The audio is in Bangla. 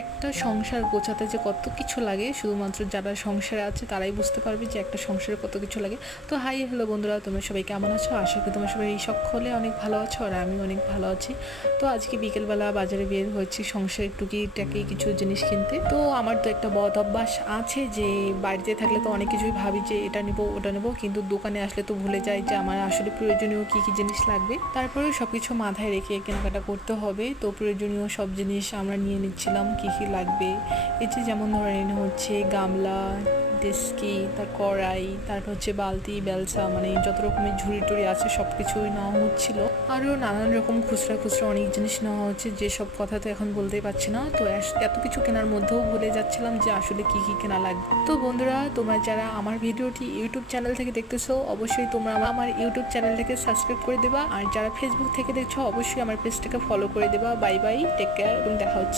একটা সংসার গোছাতে যে কত কিছু লাগে শুধুমাত্র যারা সংসারে আছে তারাই বুঝতে পারবে যে একটা সংসারে কত কিছু লাগে। তো হাই হ্যালো বন্ধুরা, তোমরা সবাই কেমন আছো? আশা করি তোমরা সবাই এই সকলে অনেক ভালো আছো আর আমি অনেক ভালো আছি। তো আজকে বিকেলবেলা বাজারে বের হয়েছি সংসারের টুকিটাকি কিছু জিনিস কিনতে। তো আমার তো একটা বদ অভ্যাস আছে যে বাড়িতে থাকলে তো অনেক কিছুই ভাবি যে এটা নেবো ওটা নেবো, কিন্তু দোকানে আসলে তো ভুলে যাই যে আমার আসলে প্রয়োজনীয় কী কী জিনিস লাগবে। তারপরেও সব কিছু মাথায় রেখে কেনাকাটা করতে হবে। তো প্রয়োজনীয় সব জিনিস আমরা নিয়ে নিচ্ছিলাম কী কী লাগবে। এই যে যেমন ধরেন হচ্ছে গামলা, ডেস্কি, তার কড়াই, তারপর হচ্ছে বালতি, বেলসা, মানে যত রকমের ঝুড়ি টুড়ি আছে সব কিছুই নেওয়া হচ্ছিল। আরও নানান রকম খুচরা খুচরা অনেক জিনিস নেওয়া হচ্ছে, যেসব কথা তো এখন বলতেই পারছি না। তো এত কিছু কেনার মধ্যেও ভুলে যাচ্ছিলাম যে আসলে কি কি কেনা লাগবে। তো বন্ধুরা, তোমরা যারা আমার ভিডিওটি ইউটিউব চ্যানেল থেকে দেখতেছো অবশ্যই তোমরা আমার ইউটিউব চ্যানেলটাকে সাবস্ক্রাইব করে দেবা, আর যারা ফেসবুক থেকে দেখছো অবশ্যই আমার পেজটাকে ফলো করে দেবা। বাই বাই, টেক কেয়ার এবং দেখা হচ্ছে।